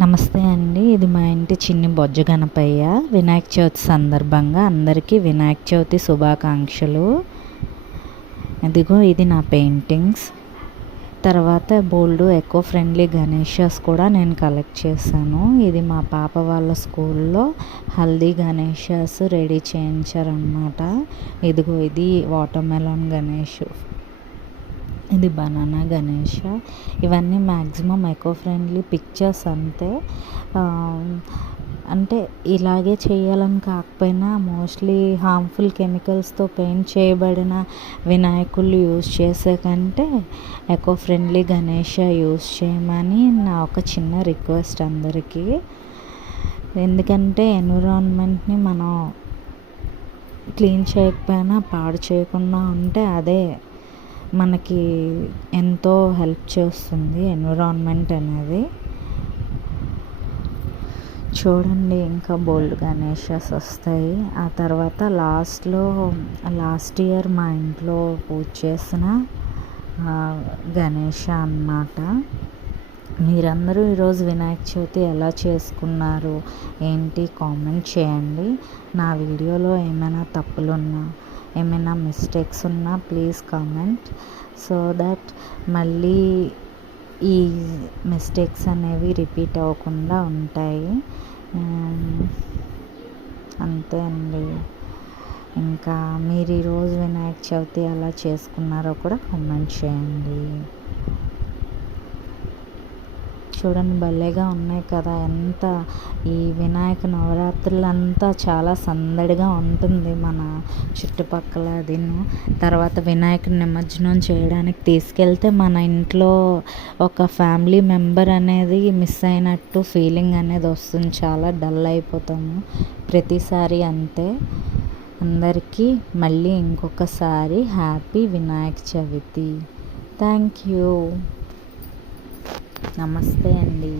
నమస్తే అండి. ఇది మా ఇంటి చిన్ని బొజ్జ గణపయ్య. వినాయక చవితి సందర్భంగా అందరికీ వినాయక చవితి శుభాకాంక్షలు. ఇదిగో ఇది నా పెయింటింగ్స్. తర్వాత బోల్డు ఎకో ఫ్రెండ్లీ గణేషస్ కూడా నేను కలెక్ట్ చేశాను. ఇది మా పాప వాళ్ళ స్కూల్లో హల్దీ గణేషస్ రెడీ చేయించారనమాట. ఇదిగో ఇది వాటర్ మెలన్ గణేష్, ఇది బనానా గణేష. ఇవన్నీ మ్యాక్సిమం ఎకో ఫ్రెండ్లీ పిక్చర్స్ అంతే. అంటే ఇలాగే చేయాలని కాకపోయినా మోస్ట్లీ హార్మ్ఫుల్ కెమికల్స్తో పెయింట్ చేయబడిన వినాయకులు యూజ్ చేసే కంటే ఎకో ఫ్రెండ్లీ గణేష యూజ్ చేయమని నా ఒక చిన్న రిక్వెస్ట్ అందరికీ. ఎందుకంటే ఎన్విరాన్మెంట్ని మనం క్లీన్ చేయకపోయినా పాడు చేయకుండా ఉంటే అదే మనకి ఎంతో హెల్ప్ చేస్తుంది ఎన్విరాన్మెంట్ అనేది. చూడండి ఇంకా బోల్డ్ గణేషస్ వస్తాయి. ఆ తర్వాత లాస్ట్ ఇయర్ మా ఇంట్లో పూజ చేసిన గణేష అన్నమాట. మీరందరూ ఈరోజు వినాయక చవితి ఎలా చేసుకున్నారు ఏంటి కామెంట్ చేయండి. నా వీడియోలో ఏమైనా తప్పులున్నా ఏమైనా మిస్టేక్స్ ఉన్నా ప్లీజ్ కామెంట్, సో దట్ మళ్ళీ ఈ మిస్టేక్స్ అనేవి రిపీట్ అవ్వకుండా ఉంటాయి. అంతే అండి. ఇంకా మీరు ఈరోజు వినాయక చవితి ఎలా చేసుకున్నారో కూడా కామెంట్ చేయండి. చూడండి భలేగా ఉన్నాయి కదా. ఎంత ఈ వినాయక నవరాత్రులు అంతా చాలా సందడిగా ఉంటుంది మన చుట్టుపక్కల. తర్వాత వినాయకుడి నిమజ్జనం చేయడానికి తీసుకెళ్తే మన ఇంట్లో ఒక ఫ్యామిలీ మెంబర్ అనేది మిస్ అయినట్టు ఫీలింగ్ అనేది వస్తుంది. చాలా డల్ అయిపోతాము ప్రతిసారి అంతే. అందరికీ మళ్ళీ ఇంకొకసారి happy Vinayaka Chavithi. Thank you. నమస్తే అండి.